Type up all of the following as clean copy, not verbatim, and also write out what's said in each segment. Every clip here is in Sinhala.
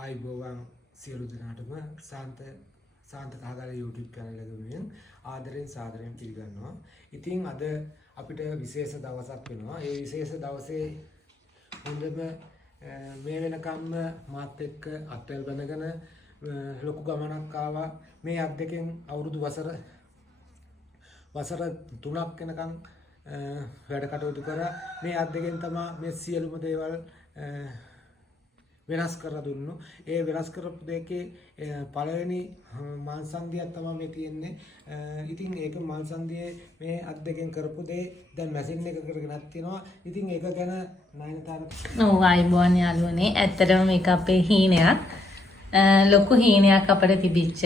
ආයිබෝවන් සියලු දෙනාටම සාන්ත කහගල YouTube channel එකෙන් ආදරෙන් සාදරයෙන් පිළිගන්නවා. ඉතින් අද අපිට විශේෂ දවසක් වෙනවා. ඒ විශේෂ දවසේ හොඳම මේ වෙනකම්ම මාත් එක්ක අත්වැල් බඳගෙන ලොකු ගමනක් ආවා. මේ අත් දෙකෙන් අවුරුදු වසර 3ක් වෙනකම් වැඩ කටයුතු කරා. මේ අත් දෙකෙන් තමයි මේ සියලුම දේවල් වෙනස් කරලා දුන්නු. ඒ වෙනස් කරපු දෙකේ පළවෙනි මාංශන්දියක් තමයි මේ තියෙන්නේ. ඉතින් ඒක මාංශන්දියේ මේ අත් දෙකෙන් කරපු දේ දැන් මැෂින් එක කරගෙනත් තියෙනවා. ඉතින් ඒක ගැන නයනතාර ආයිබෝන් යාළුවනේ. ඇත්තටම මේක අපේ හීනයක්. ලොකු හීනයක් අපිට තිබිච්ච.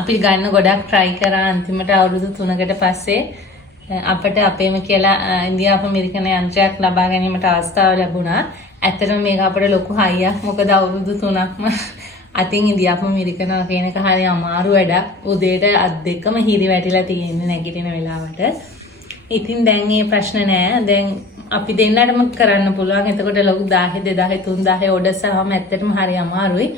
අපි ගන්න ගොඩක් try කරා. අන්තිමට අවුරුදු 3කට පස්සේ අපිට අපේම කියලා ඉන්දියාපු ඇමරිකන යන්ත්‍රයක් ලබා ගැනීමට අවස්ථාව ලැබුණා. ඇත්තටම මේක අපිට ලොකු හයියක්. මොකද අවුරුදු 3ක්ම අතින් ඉන්දියාපු ඇමරිකන කියන එක හරිය අමාරු වැඩක්. උදේට අත් දෙකම හිරි වැටිලා තියෙන්නේ නැගිටින වෙලාවට. ඉතින් දැන් මේ ප්‍රශ්න නෑ. දැන් අපි දෙන්නටම කරන්න පුළුවන්. එතකොට ලොකු 1000 2000 3000 ඕඩර්ස් ආවම ඇත්තටම හරිය අමාරුයි.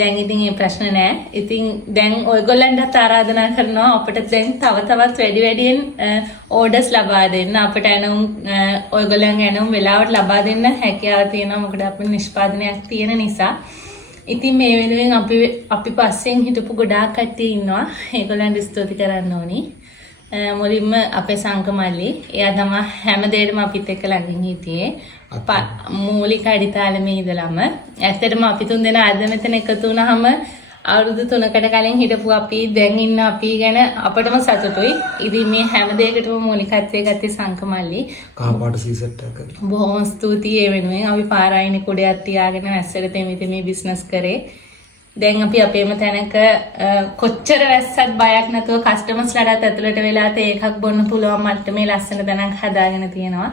දැන් ඉතින් මේ ප්‍රශ්න නෑ. ඉතින් දැන් ඔයගොල්ලන්ට ආරාධනා කරනවා අපිට දැන් තවත් වැඩියෙන් ඕඩර්ස් ලබා දෙන්න. අපිට එනම් ඔයගොල්ලන්ගේ එනම් වෙලාවට ලබා දෙන්න හැකියාව තියෙනවා. මොකද අපේ නිෂ්පාදනයක් තියෙන නිසා. ඉතින් මේ වෙනුවෙන් අපි පස්සෙන් හිටපු ගොඩාක් කට්ටිය ඉන්නවා. ඒගොල්ලන්ට ස්තුති කරන්න ඕනි. මුලින්ම අපේ සංකමල්ලි. එයා තමයි හැම දෙයකම අපිත් එක්ක ළඟින් හිටියේ. මූලික අඩිතාලමේ ඉඳලම ඇත්තටම අපි තුන් දෙනා අද මෙතන එකතු වුණාම අවුරුදු 3කට කලින් හිටපු අපි දැන් ඉන්න අපි ගැන අපටම සතුටුයි. ඉතින් මේ හැම දෙයකටම මූලිකත්වයේ ගත්තේ සංකමල්ලි. කහපාට සීසට් එක. බොහොම ස්තුතියි ඒ වෙනුවෙන්. අපි පාරායිනේ කුඩයක් තියාගෙන ඇස්සට තෙමි බිස්නස් කරේ. දැන් අපි අපේම තැනක කොච්චර වැස්සත් බයක් නැතුව කස්ටමර්ස්ලාට ඇතුළට වෙලා තේ එකක් බොන්න පුළුවන් මට්ටමේ ලස්සන තැනක් හදාගෙන තියෙනවා.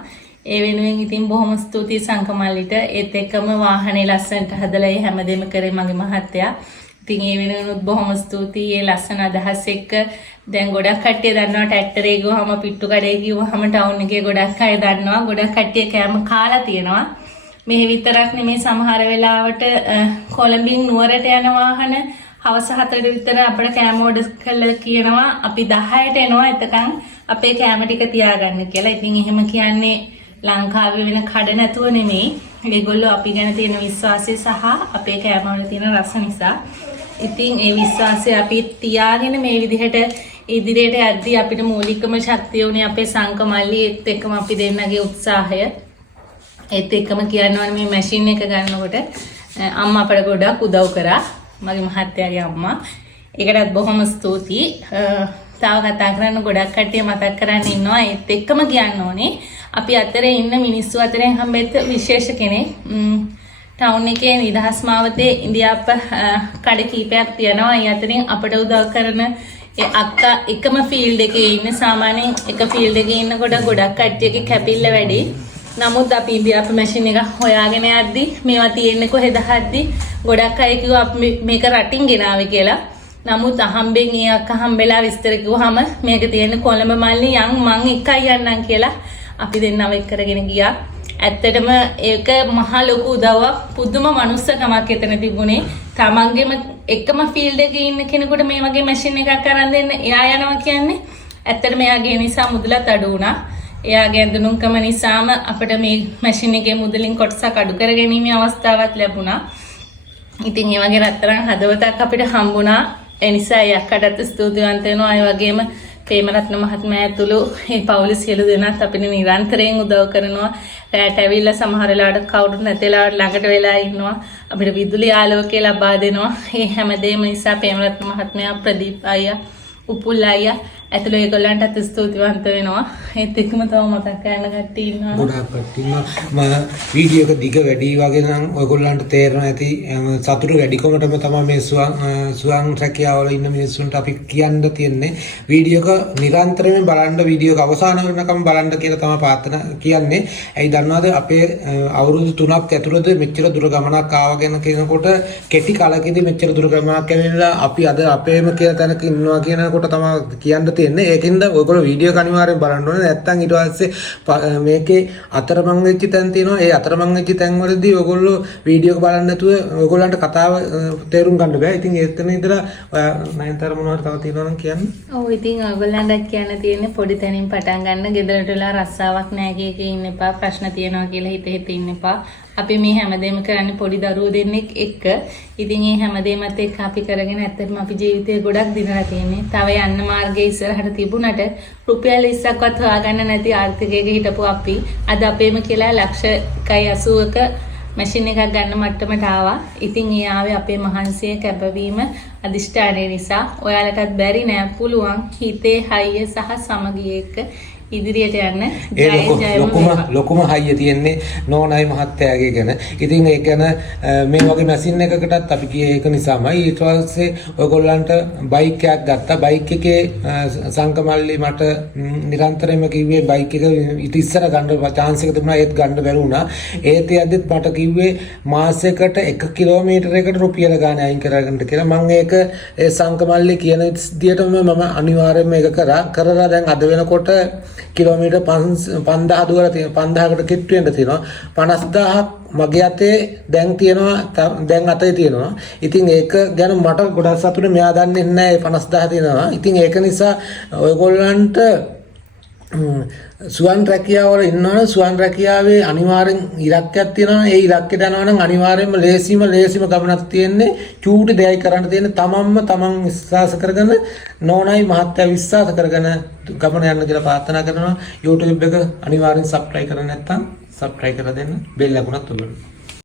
ඒ වෙනුවෙන් ඉතින් බොහොම ස්තුතියි සංකමල්ලිට. ඒත් එක්කම වාහනේ ලස්සනට හදලා ඒ හැමදේම කරේ මගේ මහත්තයා. ඉතින් ඒ වෙනුවෙන් බොහොම ස්තුතියි. ඒ ලස්සන අදහස් එක්ක දැන් ගොඩක් කට්ටිය දන්නවා ට්‍රැක්ටරේ ගිහම පිට්ටු කඩේ ගිහම ටවුන් එකේ ගොඩක් අය දන්නවා. ගොඩක් කට්ටිය කෑම කාලා තියෙනවා. මේ විතරක් නෙමේ සමහර වෙලාවට කොළඹින් නුවරට යන වාහන හවස 4ට විතර අපිට කෑම ඕඩර් කරලා කියනවා අපි 10ට එනවා එතකන් අපේ කෑම ටික තියාගන්න කියලා. ඉතින් එහෙම කියන්නේ ලංකාවේ වෙන කඩ නැතුව නෙමෙයි. ඒගොල්ලෝ අපි ගැන තියෙන විශ්වාසය සහ අපේ කෑම වල තියෙන රස නිසා. ඉතින් ඒ විශ්වාසය අපි තියාගෙන මේ විදිහට ඉදිරියට යද්දී අපිට මූලිකම ශක්තිය උනේ අපේ සංකමල්ලි ඒත් එක්කම අපි දෙන්නගේ උත්සාහය. ඒත් එක්කම කියනවා මේ මැෂින් එක ගන්නකොට අම්මා අපට ගොඩක් උදව් කරා. මගේ මහත්තයාගේ අම්මා. ඒකටත් බොහොම ස්තුතියි. තව කතා කරන්න ගොඩක් කට්ටිය මතක් කරන් ඉන්නවා. ඒත් එක්කම කියන්න ඕනේ අපි අතරේ ඉන්න මිනිස්සු අතරින් හම්බෙච්ච විශේෂ කෙනෙක්. ටවුන් එකේ නිදහස් මාවතේ ඉන්දියාප්ප කඩ කීපයක් තියෙනවා. ඒ අතරින් අපට උදව් කරන ඒ අක්කා එකම ෆීල්ඩ් එකේ ඉන්නේ. සාමාන්‍යයෙන් එක ෆීල්ඩ් එකේ ඉන්නකොට ගොඩක් කට්ටියගේ කැපිල්ල වැඩි. නමුත් අපි ඉන්දියාප්ප මැෂින් එක හොයාගෙන යද්දි මේවා තියෙන්නේ කොහෙද හද්දි ගොඩක් අය කිව්වා අපි මේක රටින් ගෙනාවේ කියලා. නමුත් අහම්බෙන් ඒ අක්කා හම්බෙලා විස්තර කිව්වහම මේක තියෙන්නේ කොළඹ මල්ලි යන් මං එකයි යන්නම් කියලා අපි දෙන්නව එක් කරගෙන ගියා. ඇත්තටම ඒක මහා ලොකු උදව්වක්. පුදුම මනුස්සකමක් එතන තිබුණේ. තමන්ගේම එකම ෆීල්ඩ් එකේ ඉන්න කෙනෙකුට මේ වගේ මැෂින් එකක් අරන් දෙන්න එයා යනවා කියන්නේ ඇත්තටම එයාගේ නිසා මුදලත් අඩු වුණා. එයාගේ ඇඳුම්කම නිසාම අපිට මේ මැෂින් එකේ මුදලින් කොටසක් අඩු කරගැනීමේ අවස්ථාවක් ලැබුණා. ඉතින් මේ වගේ රත්තරන් හදවතක් අපිට හම්බුණා. ඒ නිසා යක්කටත් ස්තුතිවන්ත වෙනවා. ඒ වගේම ප්‍රේමරත්න මහත්මයා ඇතුළු මේ පවුලේ සියලු දෙනාත් අපිට නිරන්තරයෙන් උදව් කරනවා. රැට ඇවිල්ලා සමහර වෙලාවට කවුරුත් නැතිලා ළඟට වෙලා ඉන්නවා. අපිට විදුලි ආලෝකය ලබා දෙනවා. මේ හැමදේම නිසා ප්‍රේමරත්න මහත්මයා ප්‍රදීප් අයියා උපුල් අයියා ඇතුළු ඒගොල්ලන්ටත් ස්තුතිවන්ත වෙනවා. ඒත් එක්කම තව මතක් කරන්න කට්ටිය ඉන්නවා. ගොඩාක් කට්ටිය ඉන්නවා. වීඩියෝ එක දිග වැඩි වගේ නම් ඔයගොල්ලන්ට තේරෙනවා ඇති. සතුටු වැඩිකමටම තමයි මේ සුවන් රැකියාවල ඉන්න මිනිස්සුන්ට අපි කියන්න තියෙන්නේ. වීඩියෝ එක නිරන්තරයෙන් බලන්න, වීඩියෝ එක අවසාන වෙනකම් බලන්න කියලා තමයි ප්‍රාර්ථනා කියන්නේ. ඇයි දන්නවද අපේ අවුරුදු 3ක් ඇතුළත මෙච්චර දුර ගමනක් ආවගෙන කියනකොට කෙටි කාලෙකදී මෙච්චර දුර ගමනක් ඇවිල්ලා අපි අද අපේම කියලා තැනක ඉන්නවා කියනකොට තමයි කියන්න තියෙන්නේ. ඒකින්ද ඔයගොල්ලෝ වීඩියෝ එක අනිවාර්යෙන් බලන්න ඕනේ. නැත්තම් ඊට පස්සේ මේකේ අතරමං වෙච්ච තැන් තියෙනවා. ඒ අතරමං වෙච්ච තැන් වලදී ඔයගොල්ලෝ වීඩියෝ එක බලන්න නැතුව ඔයගොල්ලන්ට කතාව තේරුම් ගන්න බෑ. ඉතින් එතන ඉඳලා නයන්තර මොනවද තව තියෙනවා නම් කියන්න. ඔව් ඉතින් ඔයගොල්ලන්ට කියන්න තියෙන්නේ පොඩි තැනින් පටන් ගන්න. ගෙදරට වෙලා රස්සාවක් නැහැ කියක ඉන්න එපා. ප්‍රශ්න තියෙනවා කියලා හිත ඉන්න එපා. අපි මේ හැමදේම කරන්නේ පොඩි දරුවෝ දෙන්නෙක් එක්ක. ඉතින් මේ හැමදේමත් එක්ක අපි කරගෙන ඇත්තටම අපි ජීවිතේ ගොඩක් දිනලා තියෙන්නේ. තව යන්න මාර්ගයේ ඉස්සරහට තිබුණට රුපියල් 20ක්වත් හොයාගන්න නැති ආර්ථිකයක හිටපු අපි අද අපේම කියලා ලක්ෂ 180ක මැෂින් එකක් ගන්න මට්ටමට ආවා. ඉතින් ඒ ආවේ අපේ මහන්සිය කැපවීම අදිෂ්ඨානය නිසා. ඔයාලටත් බැරි නෑ පුළුවන් හිතේ හයිය සහ සමගිය එක්ක ඉදිරියට යන්න. ලොකුම හයිය තියෙන්නේ නෝනයි මහත්තයාගේ ගැන. ඉතින් ඒ ගැන මේ වගේ මැෂින් එකකටත් අපි කියේ ඒක නිසාමයි. ඊට පස්සේ ඔයගොල්ලන්ට බයික් එකක් ගත්තා. බයික් එකේ සංකමල්ලි මට නිරන්තරයෙන්ම කිව්වේ බයික් එක ඊට ඉස්සර ගන්න chance එක තිබුණා. ඒත් ගන්න බැරි වුණා. ඒත් යද්දිත් මට කිව්වේ මාසයකට 1 කිලෝමීටරයකට රුපියල ගාණ අයින් කරගන්න කියලා. මම ඒක ඒ සංකමල්ලි කියන විදියටම මම අනිවාර්යයෙන්ම ඒක කරලා දැන් අද වෙනකොට කිලෝමීටර් 5000 දුර තියෙනවා. 5000කට කිට්ටු වෙන්න තියෙනවා. 50000ක් මගේ අතේ දැන් තියෙනවා. දැන් අතේ තියෙනවා. ඉතින් ඒක ගැන මට ගොඩක් සතුටුයි. මෙයා දන්නේ නැහැ 50000 තියෙනවා. ඉතින් ඒක නිසා ඔයගොල්ලන්ට සුවන් රැකියාවල ඉන්නවනේ සුවන් රැකියාවේ අනිවාර්යෙන් ඉලක්කයක් තියෙනවා. ඒ ඉලක්කයට යනවා නම් අනිවාර්යෙන්ම ලේසිම ගමනක් තියෙන්නේ. චූටි දෙයයි කරන්න තියෙන්නේ. තමන් විශ්වාස කරගෙන නෝනයි මහත්තයා විශ්වාස කරගෙන ගමන යන්න කියලා ප්‍රාර්ථනා කරනවා. YouTube එක අනිවාර්යෙන් subscribe කරන්න නැත්නම් subscribe කරලා දෙන්න. බෙල් අකුණත් ඔබන්න.